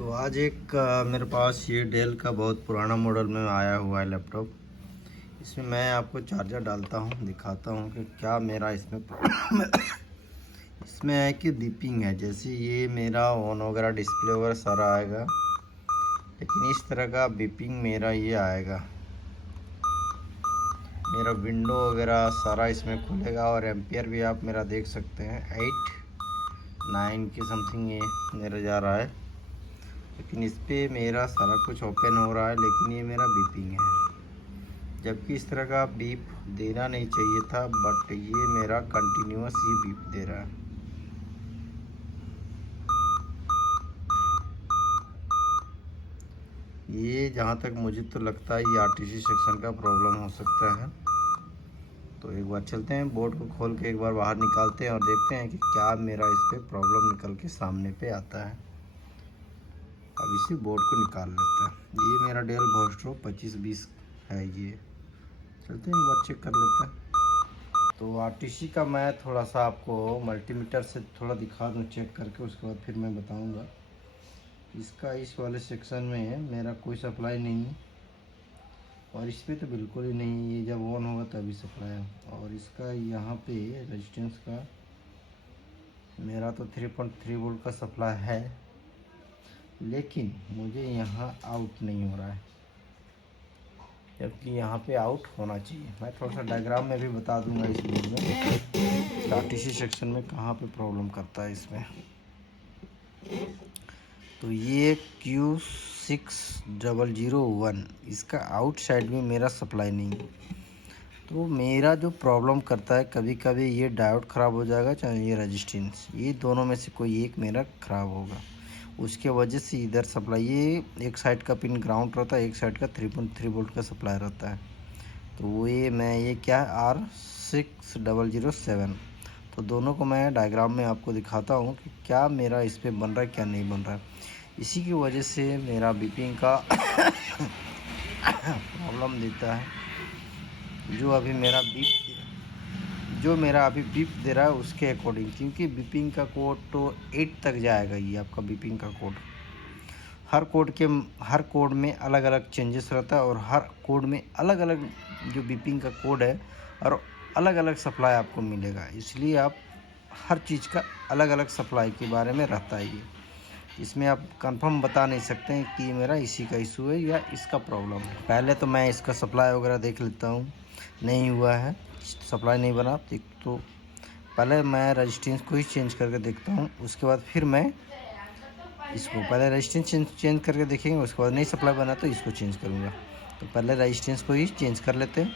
तो आज एक मेरे पास ये डेल का बहुत पुराना मॉडल में आया हुआ है लैपटॉप। इसमें मैं आपको चार्जर डालता हूँ, दिखाता हूँ कि क्या मेरा इसमें प्रॉब्लम है। इसमें है कि बीपिंग है, जैसे ये मेरा ऑन वगैरह डिस्प्ले वगैरह सारा आएगा, लेकिन इस तरह का बीपिंग मेरा ये आएगा। मेरा विंडो वगैरह सारा इसमें खुलेगा और एम्पियर भी आप मेरा देख सकते हैं 8-9 के समथिंग ये मेरा जा रहा है। लेकिन इस पर मेरा सारा कुछ ओपन हो रहा है, लेकिन ये मेरा बीपिंग है, जबकि इस तरह का बीप देना नहीं चाहिए था, बट ये मेरा कंटिन्यूअस ही बीप दे रहा है। ये जहाँ तक मुझे तो लगता है ये आरटीसी सेक्शन का प्रॉब्लम हो सकता है। तो एक बार चलते हैं, बोर्ड को खोल के एक बार बाहर निकालते हैं और देखते हैं कि क्या मेरा इस पर प्रॉब्लम निकल के सामने पे आता है। अब इसी बोर्ड को निकाल लेते हैं। ये मेरा डेल वोस्ट्रो 2520 है। ये चलते हैं एक बार चेक कर लेते हैं। तो आरटीसी का मैं थोड़ा सा आपको मल्टीमीटर से थोड़ा दिखा दूँ चेक करके, उसके बाद फिर मैं बताऊंगा। इसका इस वाले सेक्शन में मेरा कोई सप्लाई नहीं है, और इस पर तो बिल्कुल ही नहीं। ये जब ऑन होगा तभी सप्लाई है। और इसका यहाँ पे रेजिस्टेंस का मेरा तो 3.3 वोल्ट का सप्लाई है, लेकिन मुझे यहाँ आउट नहीं हो रहा है, जबकि यहाँ पे आउट होना चाहिए। मैं थोड़ा सा डायग्राम में भी बता दूंगा इस वीडियो में आरटीसी सेक्शन में कहाँ पे प्रॉब्लम करता है इसमें। तो ये Q6001, इसका आउटसाइड में मेरा सप्लाई नहीं है। तो मेरा जो प्रॉब्लम करता है, कभी कभी ये डायोड ख़राब हो जाएगा, चाहे ये रेजिस्टेंस, ये दोनों में से कोई एक मेरा ख़राब होगा। उसके वजह से इधर सप्लाई, ये एक साइड का पिन ग्राउंड रहता है, एक साइड का 3.3 वोल्ट का सप्लाई रहता है। तो वो ये क्या है R6007। तो दोनों को मैं डायग्राम में आपको दिखाता हूँ कि क्या मेरा इस पर बन रहा है, क्या नहीं बन रहा है। इसी की वजह से मेरा बीपिंग का प्रॉब्लम देता है। जो मेरा अभी बीप दे रहा है उसके अकॉर्डिंग, क्योंकि बीपिंग का कोड तो 8 तक जाएगा। ये आपका बीपिंग का कोड हर कोड में अलग अलग चेंजेस रहता है, और हर कोड में अलग अलग जो बीपिंग का कोड है, और अलग अलग सप्लाई आपको मिलेगा। इसलिए आप हर चीज़ का अलग अलग सप्लाई के बारे में रहता है। ये इसमें आप कंफर्म बता नहीं सकते हैं कि मेरा इसी का इशू है या इसका प्रॉब्लम है। पहले तो मैं इसका सप्लाई वगैरह देख लेता हूँ, नहीं हुआ है, सप्लाई नहीं बना तो पहले मैं रजिस्टेंस को ही चेंज करके देखता हूँ। उसके बाद फिर मैं इसको पहले रजिस्टेंस चेंज करके देखेंगे, उसके बाद नहीं सप्लाई बना तो इसको चेंज करूँगा। तो पहले रजिस्टेंस को ही चेंज कर लेते हैं,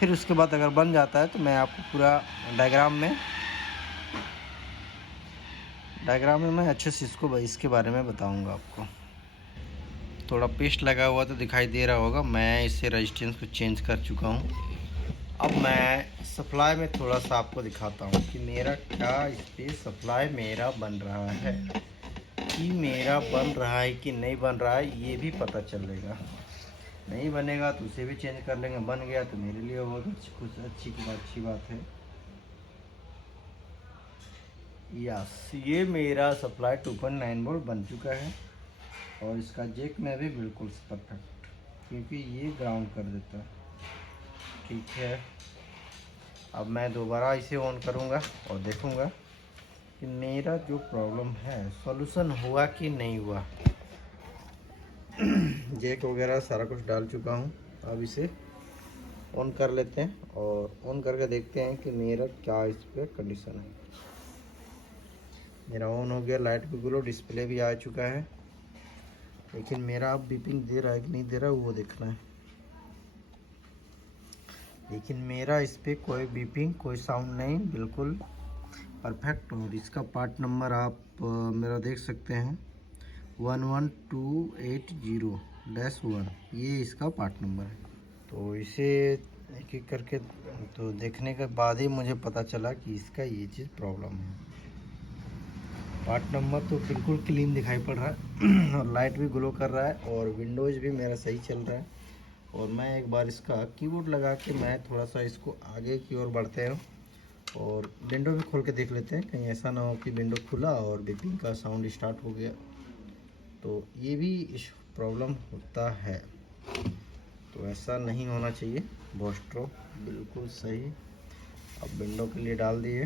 फिर उसके बाद अगर बन जाता है तो मैं आपको पूरा डायग्राम में मैं अच्छे से इसके बारे में बताऊंगा आपको। थोड़ा पेस्ट लगा हुआ तो दिखाई दे रहा होगा, मैं इसे रजिस्टेंस को चेंज कर चुका हूँ। अब मैं सप्लाई में थोड़ा सा आपको दिखाता हूँ कि मेरा क्या इस पर सप्लाई मेरा बन रहा है, कि मेरा बन रहा है कि नहीं बन रहा है, ये भी पता चलेगा। नहीं बनेगा तो उसे भी चेंज कर लेंगे, बन गया तो मेरे लिए बहुत अच्छी बात है। यस, ये मेरा सप्लाई 2.9 वोल्ट बन चुका है, और इसका जैक में भी बिल्कुल परफेक्ट, क्योंकि ये ग्राउंड कर देता है। ठीक है, अब मैं दोबारा इसे ऑन करूँगा और देखूँगा कि मेरा जो प्रॉब्लम है सॉल्यूशन हुआ कि नहीं हुआ। जैक वगैरह सारा कुछ डाल चुका हूँ। अब इसे ऑन कर लेते हैं और ऑन करके देखते हैं कि मेरा क्या इस पर कंडीशन है। मेरा ऑन हो गया, लाइट भी ग्लो, डिस्प्ले भी आ चुका है, लेकिन मेरा अब बीपिंग दे रहा है कि नहीं दे रहा है वो देखना है। लेकिन मेरा इस पर कोई बीपिंग, कोई साउंड नहीं, बिल्कुल परफेक्ट। और इसका पार्ट नंबर आप मेरा देख सकते हैं 11280-1, ये इसका पार्ट नंबर है। तो इसे एक एक करके तो देखने के बाद ही मुझे पता चला कि इसका ये चीज़ प्रॉब्लम है। पार्ट नंबर तो बिल्कुल क्लीन दिखाई पड़ रहा है और लाइट भी ग्लो कर रहा है, और विंडोज़ भी मेरा सही चल रहा है। और मैं एक बार इसका कीबोर्ड लगा के मैं थोड़ा सा इसको आगे की ओर बढ़ते हैं, और विंडो भी खोल के देख लेते हैं, कहीं ऐसा ना हो कि विंडो खुला और बीपिंग का साउंड स्टार्ट हो गया। तो ये भी प्रॉब्लम होता है, तो ऐसा नहीं होना चाहिए। बोस्ट्रो बिल्कुल सही। अब विंडो के लिए डाल दिए,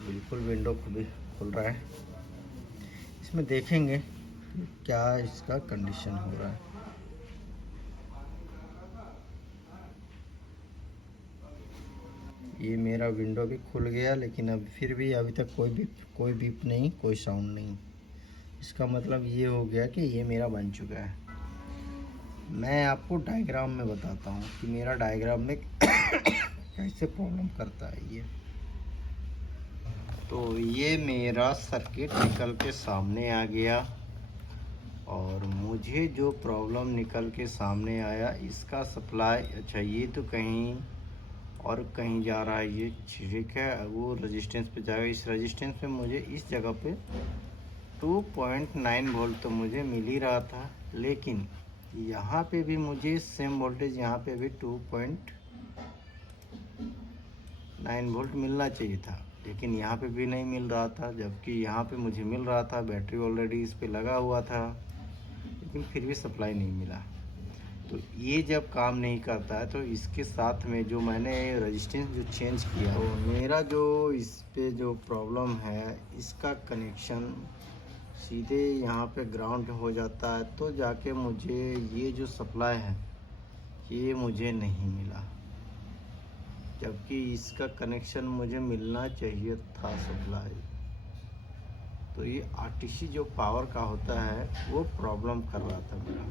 बिल्कुल विंडो खुल रहा है। इसमें देखेंगे कि क्या इसका कंडीशन हो रहा है। ये मेरा विंडो भी खुल गया, लेकिन अब फिर भी अभी तक कोई बीप नहीं, कोई साउंड नहीं। इसका मतलब ये हो गया कि ये मेरा बन चुका है। मैं आपको डायग्राम में बताता हूँ कि मेरा डायग्राम में कैसे प्रॉब्लम करता है ये। तो ये मेरा सर्किट निकल के सामने आ गया, और मुझे जो प्रॉब्लम निकल के सामने आया, इसका सप्लाई, अच्छा ये तो कहीं और कहीं जा रहा है, ये ठीक है, वो रेजिस्टेंस पे जाएगा। इस रेजिस्टेंस पे मुझे इस जगह पे 2.9 वोल्ट तो मुझे मिल ही रहा था, लेकिन यहाँ पे भी मुझे सेम वोल्टेज, यहाँ पे भी 2.9 वोल्ट मिलना चाहिए था, लेकिन यहाँ पे भी नहीं मिल रहा था। जबकि यहाँ पे मुझे मिल रहा था, बैटरी ऑलरेडी इस पे लगा हुआ था, लेकिन फिर भी सप्लाई नहीं मिला। तो ये जब काम नहीं करता है, तो इसके साथ में जो मैंने रेजिस्टेंस जो चेंज किया, तो मेरा जो इस पे जो प्रॉब्लम है, इसका कनेक्शन सीधे यहाँ पे ग्राउंड हो जाता है, तो जाके मुझे ये जो सप्लाई है ये मुझे नहीं मिला, जबकि इसका कनेक्शन मुझे मिलना चाहिए था सप्लाई। तो ये आरटीसी जो पावर का होता है वो प्रॉब्लम कर रहा था मेरा।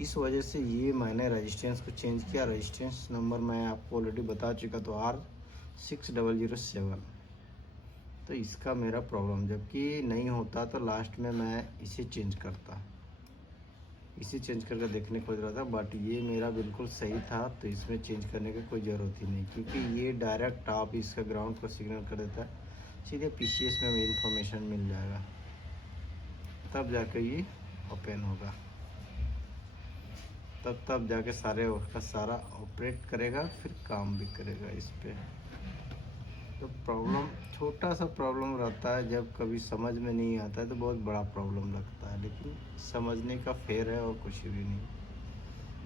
इस वजह से ये मैंने रेजिस्टेंस को चेंज किया। रेजिस्टेंस नंबर मैं आपको ऑलरेडी बता चुका, तो R6007। तो इसका मेरा प्रॉब्लम, जबकि नहीं होता तो लास्ट में मैं इसे चेंज करता, इसे चेंज करके देखने खोज रहा था, बट ये मेरा बिल्कुल सही था, तो इसमें चेंज करने की कोई ज़रूरत ही नहीं, क्योंकि ये डायरेक्ट आप इसका ग्राउंड को सिग्नल कर देता है, सीधे पीसीएस में इंफॉर्मेशन मिल जाएगा, तब जाके ये ओपन होगा, तब जाके सारा ऑपरेट करेगा, फिर काम भी करेगा इस पर। तो प्रॉब्लम, छोटा सा प्रॉब्लम रहता है, जब कभी समझ में नहीं आता है तो बहुत बड़ा प्रॉब्लम लगता है, लेकिन समझने का फेर है और कुछ भी नहीं।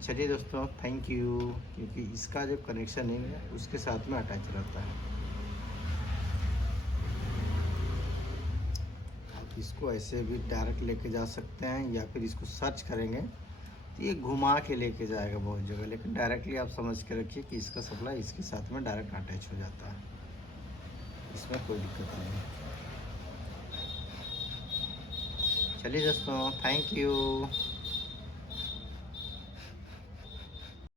चलिए दोस्तों, थैंक यू। क्योंकि इसका जो कनेक्शन है उसके साथ में अटैच रहता है। आप इसको ऐसे भी डायरेक्ट लेके जा सकते हैं, या फिर इसको सर्च करेंगे तो ये घुमा के लेके जाएगा बहुत जगह, लेकिन डायरेक्टली आप समझ के रखिए कि इसका सप्लाई इसके साथ में डायरेक्ट अटैच हो जाता है, इसमें कोई दिक्कत नहीं है। चलिए दोस्तों, थैंक यू।